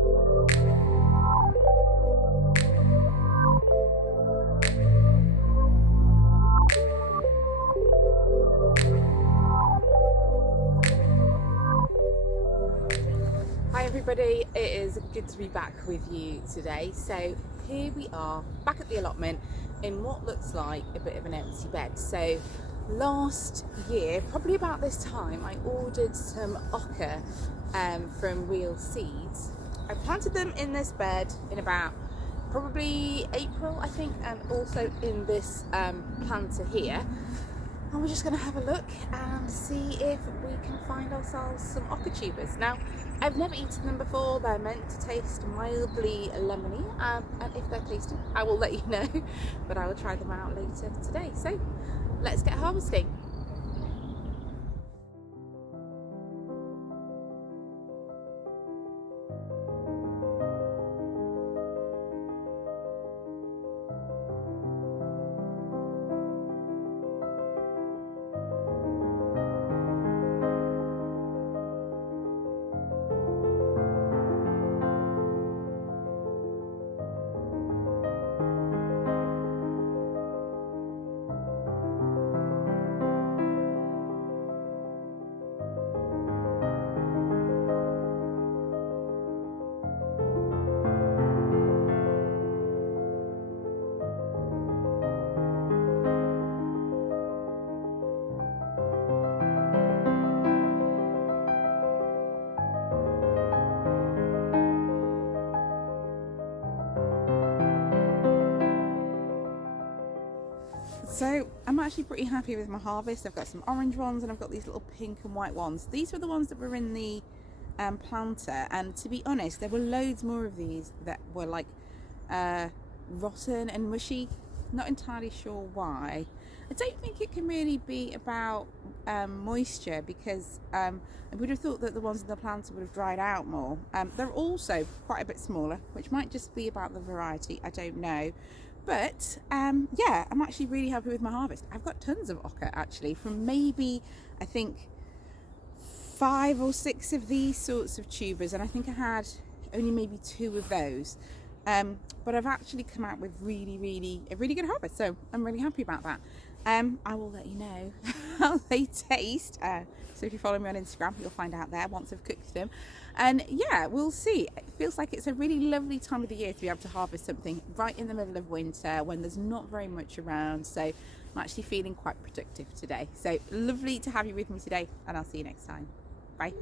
Hi everybody, it is good to be back with you today. So here we are back at the allotment in what looks like a bit of an empty bed. So last year, probably about this time, I ordered some ochre from Real Seeds. I planted them in this bed in about probably April, I think, and also in this planter here. And we're just going to have a look and see if we can find ourselves some ochre tubers. Now, I've never eaten them before. They're meant to taste mildly lemony, and if they're tasty, I will let you know, but I will try them out later today. So let's get harvesting. So I'm actually pretty happy with my harvest. I've got some orange ones and I've got these little pink and white ones. These were the ones that were in the planter, and to be honest, there were loads more of these that were like rotten and mushy. Not entirely sure why. I don't think it can really be about moisture, because I would have thought that the ones in the planter would have dried out more. They're also quite a bit smaller, which might just be about the variety, I don't know. But yeah, I'm actually really happy with my harvest. I've got tons of ochre actually, from maybe, I think, 5 or 6 of these sorts of tubers, and I think I had only maybe 2 of those. But I've actually come out with a really good harvest, so I'm really happy about that. I will let you know how they taste. So if you follow me on Instagram, you'll find out there once I've cooked them. And yeah, we'll see. It feels like it's a really lovely time of the year to be able to harvest something right in the middle of winter when there's not very much around. So I'm actually feeling quite productive today. So lovely to have you with me today, and I'll see you next time. Bye.